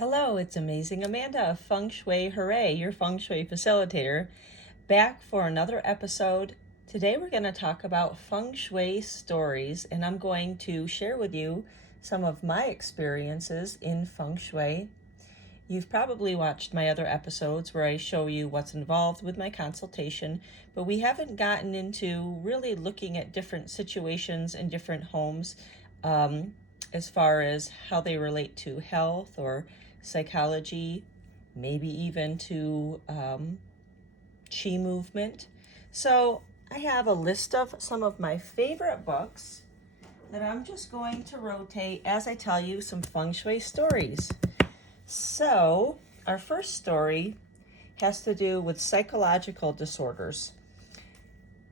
Hello, it's Amazing Amanda of Feng Shui Hooray, your Feng Shui facilitator, back for another episode. Today we're going to talk about Feng Shui stories, and I'm going to share with you some of my experiences in Feng Shui. You've probably watched my other episodes where I show you what's involved with my consultation, but we haven't gotten into really looking at different situations in different homes as far as how they relate to health or psychology, maybe even to chi movement. So I have a list of some of my favorite books that I'm just going to rotate as I tell you some Feng Shui stories. So our first story has to do with psychological disorders.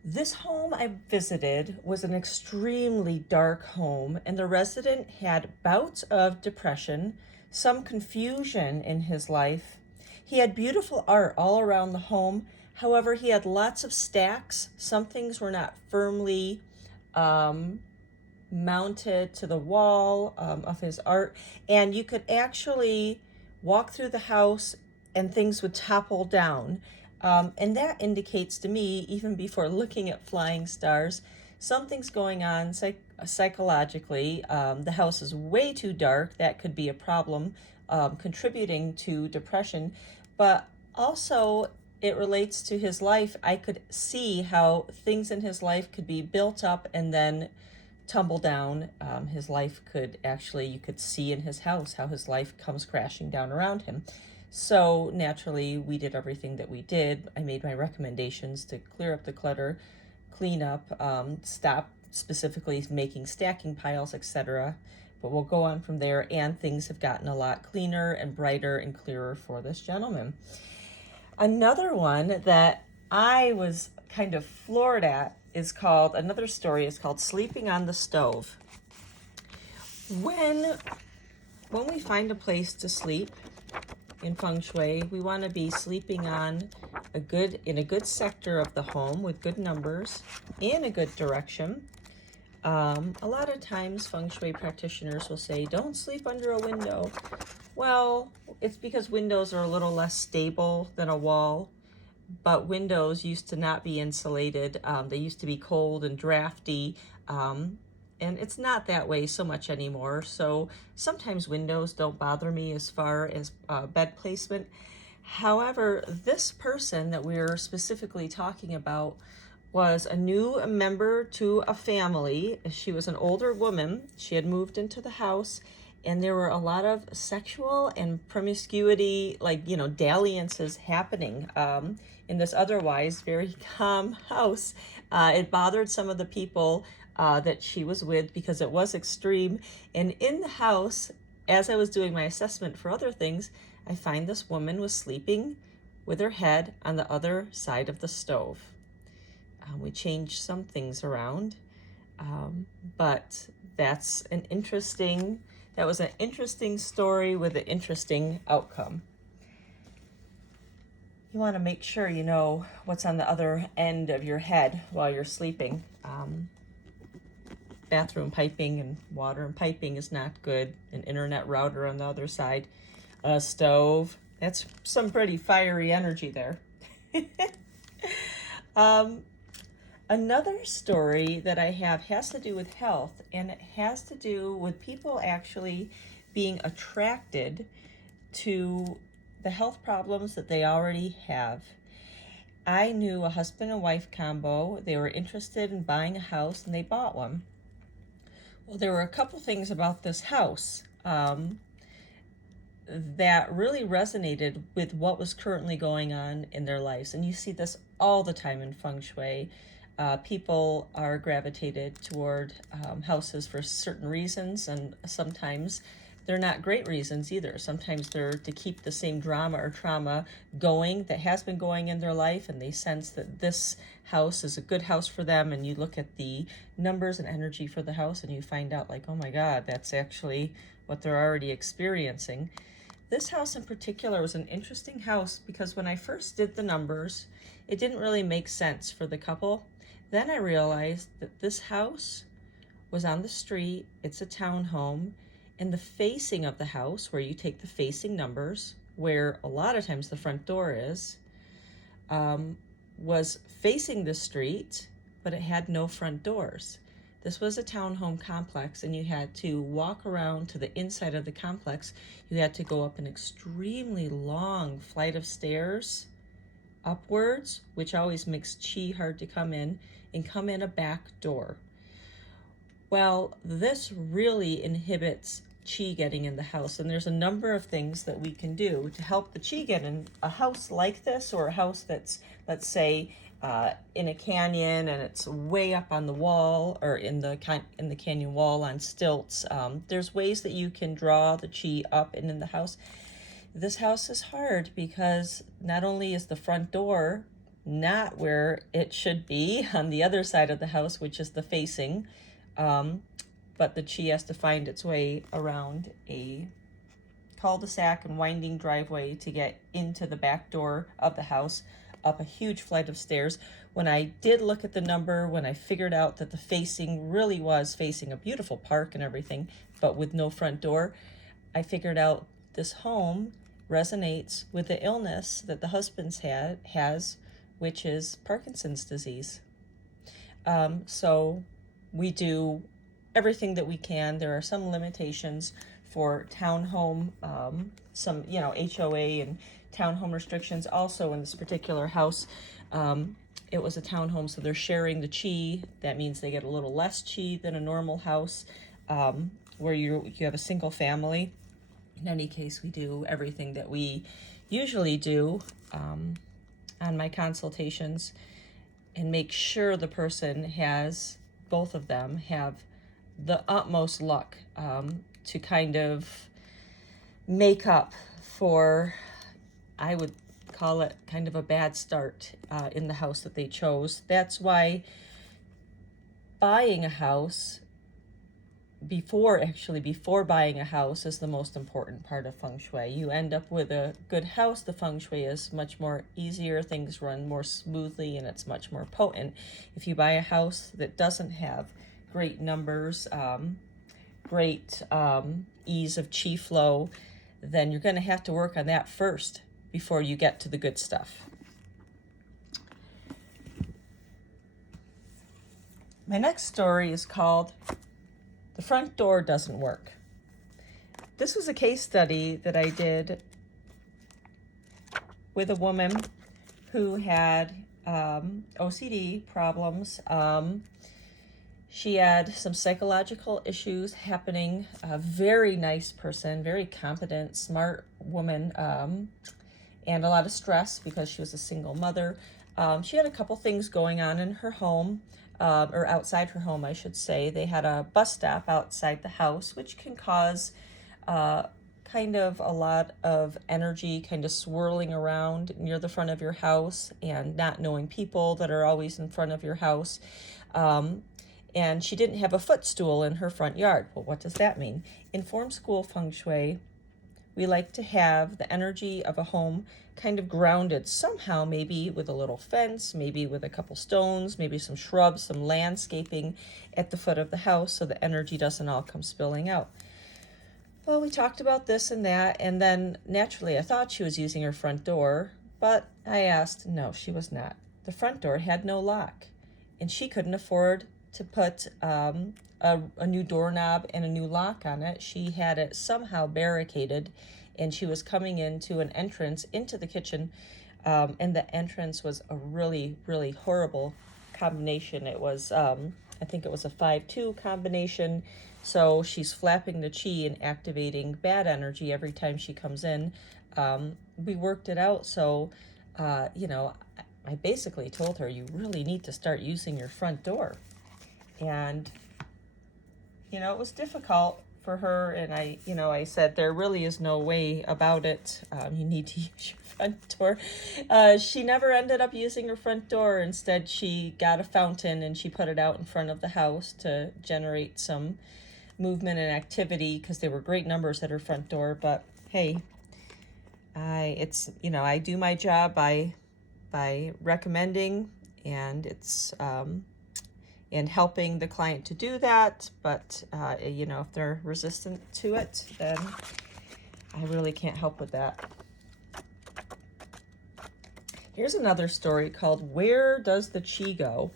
This home I visited was an extremely dark home, and the resident had bouts of depression, some confusion in his life. He had beautiful art all around the home. However, he had lots of stacks. Some things were not firmly mounted to the wall of his art, and you could actually walk through the house and things would topple down. And that indicates to me, even before looking at flying stars, something's going on psychologically. The house is way too dark. That could be a problem contributing to depression. But also, it relates to his life. I could see how things in his life could be built up and then tumble down. His life could actually, you could see in his house how his life comes crashing down around him. So naturally, we did everything that we did. I made my recommendations to clear up the clutter, clean up, stop specifically making stacking piles, etc. But we'll go on from there, and things have gotten a lot cleaner and brighter and clearer for this gentleman. Another one that I was kind of floored at is called, another story is called Sleeping on the Stove. When we find a place to sleep in Feng Shui, we want to be sleeping on in a good sector of the home with good numbers, in a good direction. A lot of times Feng Shui practitioners will say, don't sleep under a window. Well, it's because windows are a little less stable than a wall, but windows used to not be insulated. They used to be cold and drafty, and it's not that way so much anymore. So sometimes windows don't bother me as far as bed placement. However, this person that we're specifically talking about was a new member to a family. She was an older woman. She had moved into the house, and there were a lot of sexual and promiscuity, dalliances happening in this otherwise very calm house. It bothered some of the people that she was with because it was extreme. And in the house, as I was doing my assessment for other things, I find this woman was sleeping with her head on the other side of the stove. We changed some things around, but that was an interesting story with an interesting outcome. You want to make sure you know what's on the other end of your head while you're sleeping. Bathroom piping and water and piping is not good. An internet router on the other side. A stove. That's some pretty fiery energy there. Another story that I have has to do with health, and it has to do with people actually being attracted to the health problems that they already have. I knew a husband and wife combo. They were interested in buying a house, and they bought one. Well, there were a couple things about this house that really resonated with what was currently going on in their lives. And you see this all the time in Feng Shui. People are gravitated toward houses for certain reasons, and sometimes they're not great reasons either. Sometimes they're to keep the same drama or trauma going that has been going in their life, and they sense that this house is a good house for them, and you look at the numbers and energy for the house and you find out oh my God, that's actually what they're already experiencing. This house in particular was an interesting house because when I first did the numbers, it didn't really make sense for the couple. Then I realized that this house was on the street. It's a townhome. And the facing of the house, where you take the facing numbers, where a lot of times the front door is, was facing the street, but it had no front doors. This was a townhome complex, and you had to walk around to the inside of the complex. You had to go up an extremely long flight of stairs upwards, which always makes chi hard to come in, and come in a back door. Well, this really inhibits chi getting in the house, and there's a number of things that we can do to help the chi get in a house like this, or a house that's, let's say, in a canyon and it's way up on the wall, or in the canyon wall on stilts. There's ways that you can draw the chi up and in the house. This house is hard because not only is the front door not where it should be on the other side of the house, which is the facing, but the chi has to find its way around a cul-de-sac and winding driveway to get into the back door of the house, up a huge flight of stairs. When I did look at the number, when I figured out that the facing really was facing a beautiful park and everything, but with no front door, I figured out this home resonates with the illness that the husband's has, which is Parkinson's disease. So we do everything that we can. There are some limitations for townhome, some, HOA and townhome restrictions. Also in this particular house, it was a townhome, so they're sharing the chi. That means they get a little less chi than a normal house, where you have a single family. In any case, we do everything that we usually do on my consultations, and make sure the person has, both of them have the utmost luck to kind of make up for, I would call it kind of a bad start in the house that they chose. That's why buying a house, before buying a house, is the most important part of Feng Shui. You end up with a good house, the Feng Shui is much more easier, things run more smoothly, and it's much more potent. If you buy a house that doesn't have great numbers, great ease of chi flow, then you're going to have to work on that first before you get to the good stuff. My next story is called The Front Door Doesn't Work. This was a case study that I did with a woman who had OCD problems. She had some psychological issues happening. A very nice person, very competent, smart woman, and a lot of stress because she was a single mother. She had a couple things going on in her home, or outside her home, I should say. They had a bus stop outside the house, which can cause kind of a lot of energy kind of swirling around near the front of your house, and not knowing people that are always in front of your house. And she didn't have a footstool in her front yard. Well, what does that mean? In form school Feng Shui, we like to have the energy of a home kind of grounded somehow, maybe with a little fence, maybe with a couple stones, maybe some shrubs, some landscaping at the foot of the house, so the energy doesn't all come spilling out. Well, we talked about this and that, and then naturally I thought she was using her front door, but I asked, no, she was not. The front door had no lock, and she couldn't afford to put a new doorknob and a new lock on it. She had it somehow barricaded, and she was coming into an entrance into the kitchen, and the entrance was a really, really horrible combination. It was, I think it was a 5-2 combination, so she's flapping the chi and activating bad energy every time she comes in. We worked it out, so, I basically told her, you really need to start using your front door. And, it was difficult for her, and I said, there really is no way about it. You need to use your front door. She never ended up using her front door. Instead, she got a fountain and she put it out in front of the house to generate some movement and activity, because there were great numbers at her front door. But hey, I do my job by recommending, and it's and helping the client to do that. But, you know, if they're resistant to it, then I really can't help with that. Here's another story called Where Does the Chi Go?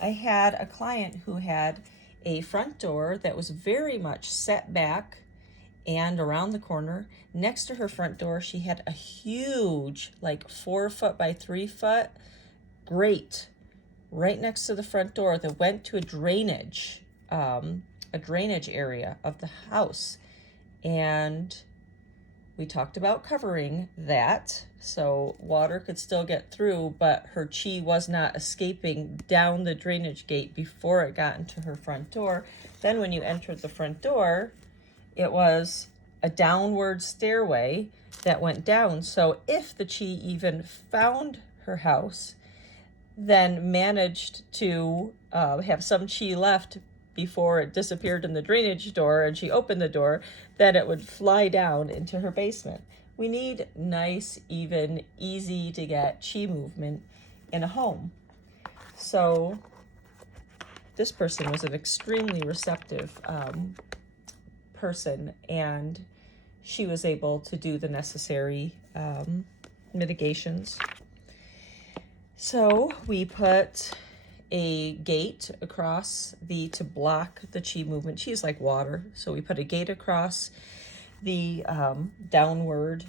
I had a client who had a front door that was very much set back and around the corner. Next to her front door, she had a huge, like 4 foot by 3 foot grate right next to the front door that went to a drainage area of the house. And we talked about covering that so water could still get through, but her chi was not escaping down the drainage gate before it got into her front door. Then when you entered the front door, it was a downward stairway that went down. So if the chi even found her house, then managed to have some chi left before it disappeared in the drainage door and she opened the door, then it would fly down into her basement. We need nice, even, easy to get chi movement in a home. So this person was an extremely receptive person, and she was able to do the necessary mitigations. So we put a gate across to block the chi movement. Chi is like water, so we put a gate across the downward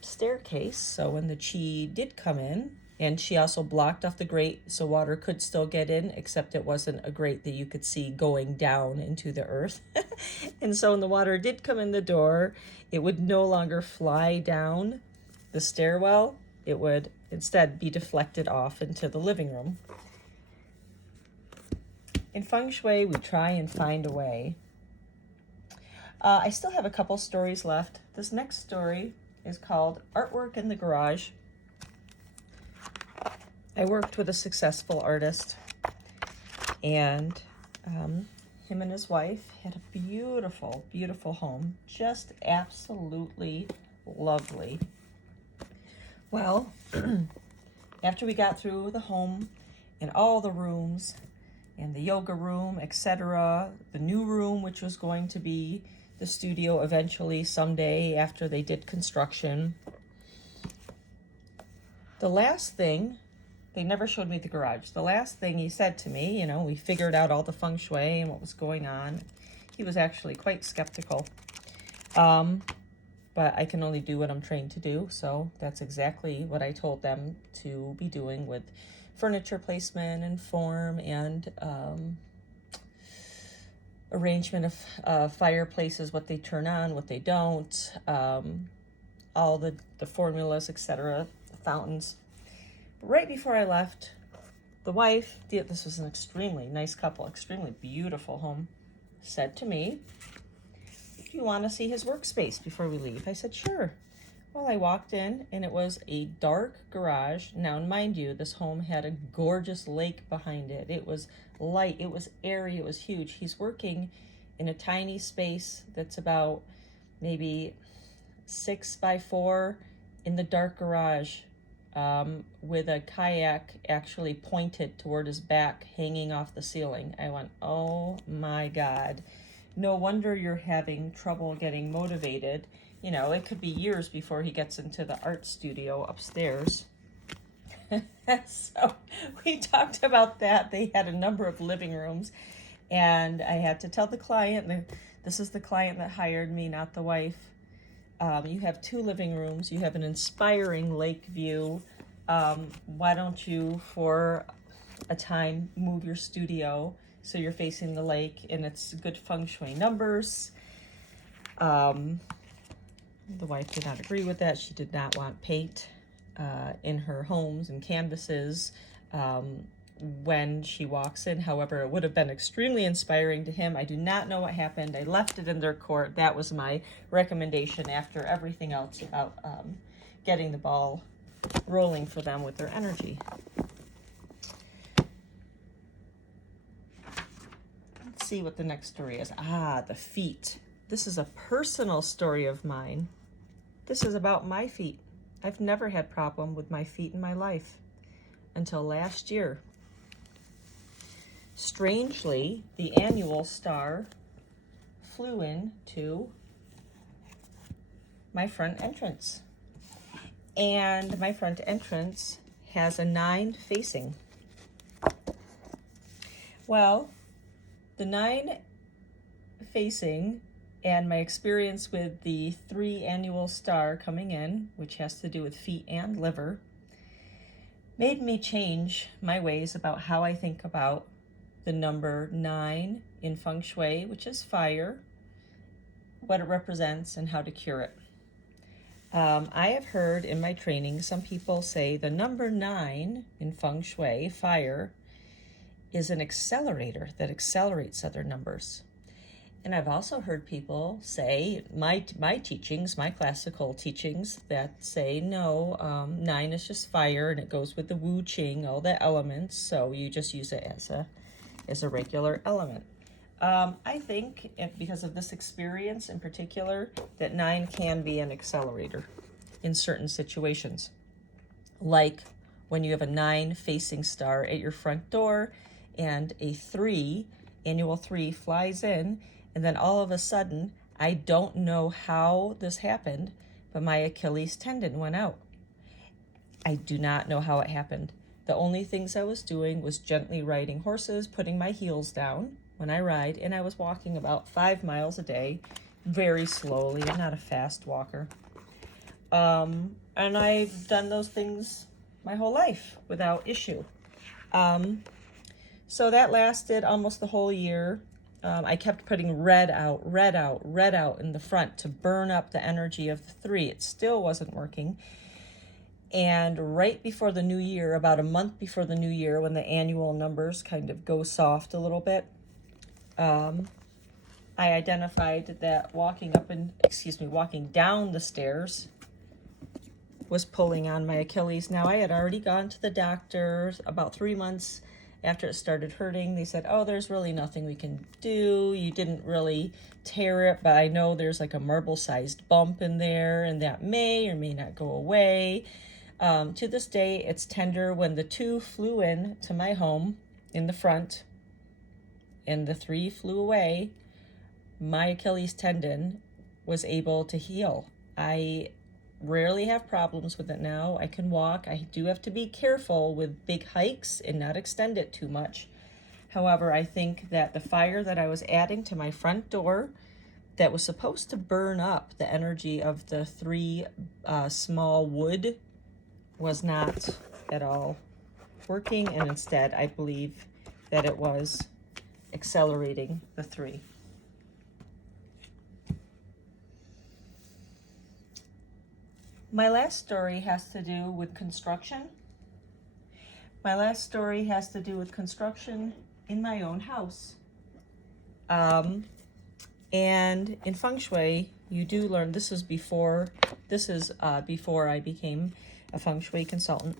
staircase, so when the chi did come in, and she also blocked off the grate so water could still get in, except it wasn't a grate that you could see going down into the earth. And so when the water did come in the door, it would no longer fly down the stairwell. It would instead be deflected off into the living room. In Feng Shui, we try and find a way. I still have a couple stories left. This next story is called Artwork in the Garage. I worked with a successful artist, and him and his wife had a beautiful, beautiful home. Just absolutely lovely. Well, after we got through the home and all the rooms and the yoga room, etc., the new room, which was going to be the studio eventually someday after they did construction, the last thing, they never showed me the garage. The last thing he said to me, you know, we figured out all the feng shui and what was going on. He was actually quite skeptical. But I can only do what I'm trained to do. So that's exactly what I told them to be doing with furniture placement and form and arrangement of fireplaces, what they turn on, what they don't, all the formulas, etc., fountains. Right before I left, the wife, this was an extremely nice couple, extremely beautiful home, said to me, "Do you want to see his workspace before we leave?" I said, "Sure." Well, I walked in, and it was a dark garage. Now, mind you, this home had a gorgeous lake behind it. It was light, it was airy, it was huge. He's working in a tiny space that's about maybe 6 by 4 in the dark garage, with a kayak actually pointed toward his back, hanging off the ceiling. I went, oh my God. No wonder you're having trouble getting motivated. You know, it could be years before he gets into the art studio upstairs. So we talked about that. They had a number of living rooms, and I had to tell the client, this is the client that hired me, not the wife. You have 2 living rooms. You have an inspiring lake view. Why don't you, for a time, move your studio so you're facing the lake, and it's good feng shui numbers. The wife did not agree with that. She did not want paint in her homes and canvases when she walks in. However, it would have been extremely inspiring to him. I do not know what happened. I left it in their court. That was my recommendation after everything else about getting the ball rolling for them with their energy. Let's see what the next story is. The feet. This is a personal story of mine. This is about my feet. I've never had problem with my feet in my life until last year. strangely, the annual star flew in to my front entrance. And my front entrance has a 9 facing. Well, the 9 facing and my experience with the 3 annual star coming in, which has to do with feet and liver, made me change my ways about how I think about the number 9 in Feng Shui, which is fire, what it represents, and how to cure it. I have heard in my training some people say the number 9 in Feng Shui, fire, is an accelerator that accelerates other numbers. And I've also heard people say, my teachings, my classical teachings, that say, no, 9 is just fire and it goes with the Wu Qing, all the elements, so you just use it as a regular element. I think, because of this experience in particular, that 9 can be an accelerator in certain situations. Like when you have a 9 facing star at your front door and a 3, annual 3, flies in, and then all of a sudden, I don't know how this happened, but my Achilles tendon went out. I do not know how it happened. The only things I was doing was gently riding horses, putting my heels down when I ride, and I was walking about 5 miles a day, very slowly. I'm not a fast walker. And I've done those things my whole life without issue. So that lasted almost the whole year. I kept putting red out in the front to burn up the energy of the 3. It still wasn't working. And right before the new year, about a month before the new year, when the annual numbers kind of go soft a little bit, I identified that walking down the stairs was pulling on my Achilles. Now, I had already gone to the doctor about 3 months after it started hurting. They said, oh, there's really nothing we can do. You didn't really tear it, but I know there's like a marble-sized bump in there, and that may or may not go away. To this day, it's tender. When the 2 flew in to my home in the front and the 3 flew away, my Achilles tendon was able to heal. I rarely have problems with it now. I can walk. I do have to be careful with big hikes and not extend it too much. However, I think that the fire that I was adding to my front door that was supposed to burn up the energy of the 3 small wood was not at all working, and instead I believe that it was accelerating the 3. My last story has to do with construction. My last story has to do with construction in my own house. And in Feng Shui, you do learn, this is before I became a Feng Shui consultant.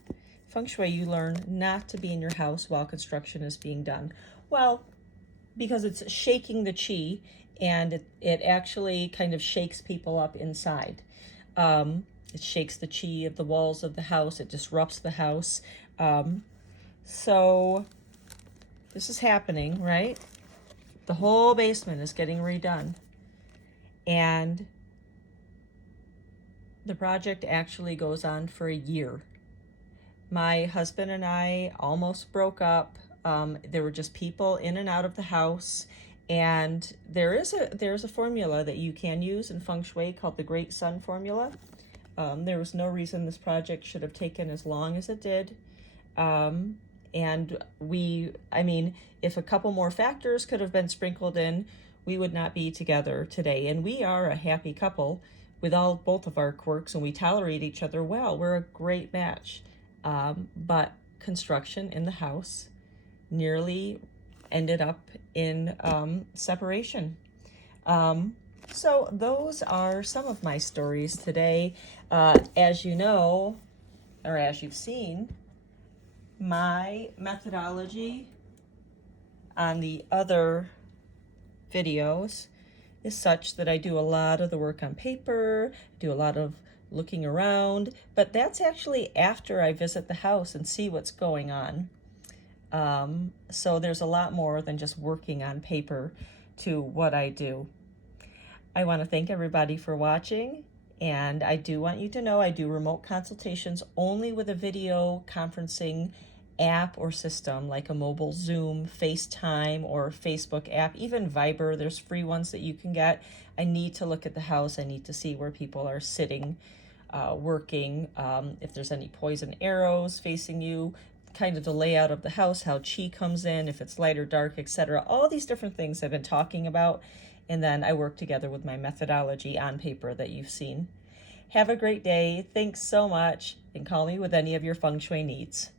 Feng Shui, you learn not to be in your house while construction is being done. Well, because it's shaking the qi, and it actually kind of shakes people up inside. It shakes the qi of the walls of the house. It disrupts the house. So this is happening, right? The whole basement is getting redone. And the project actually goes on for a year. My husband and I almost broke up. There were just people in and out of the house. And there's a formula that you can use in Feng Shui called the Great Sun Formula. There was no reason this project should have taken as long as it did. And if a couple more factors could have been sprinkled in, we would not be together today. And we are a happy couple with both of our quirks, and we tolerate each other well. We're a great match. But construction in the house nearly ended up in separation. So those are some of my stories today. As you know, or as you've seen, my methodology on the other videos is such that I do a lot of the work on paper, do a lot of looking around, but that's actually after I visit the house and see what's going on. So there's a lot more than just working on paper to what I do. I want to thank everybody for watching, and I do want you to know I do remote consultations only with a video conferencing app or system like a mobile Zoom, FaceTime, or Facebook app, even Viber. There's free ones that you can get. I need to look at the house. I need to see where people are sitting, working, if there's any poison arrows facing you, kind of the layout of the house, how chi comes in, if it's light or dark, etc. All these different things I've been talking about. And then I work together with my methodology on paper that you've seen. Have a great day. Thanks so much, and call me with any of your Feng Shui needs.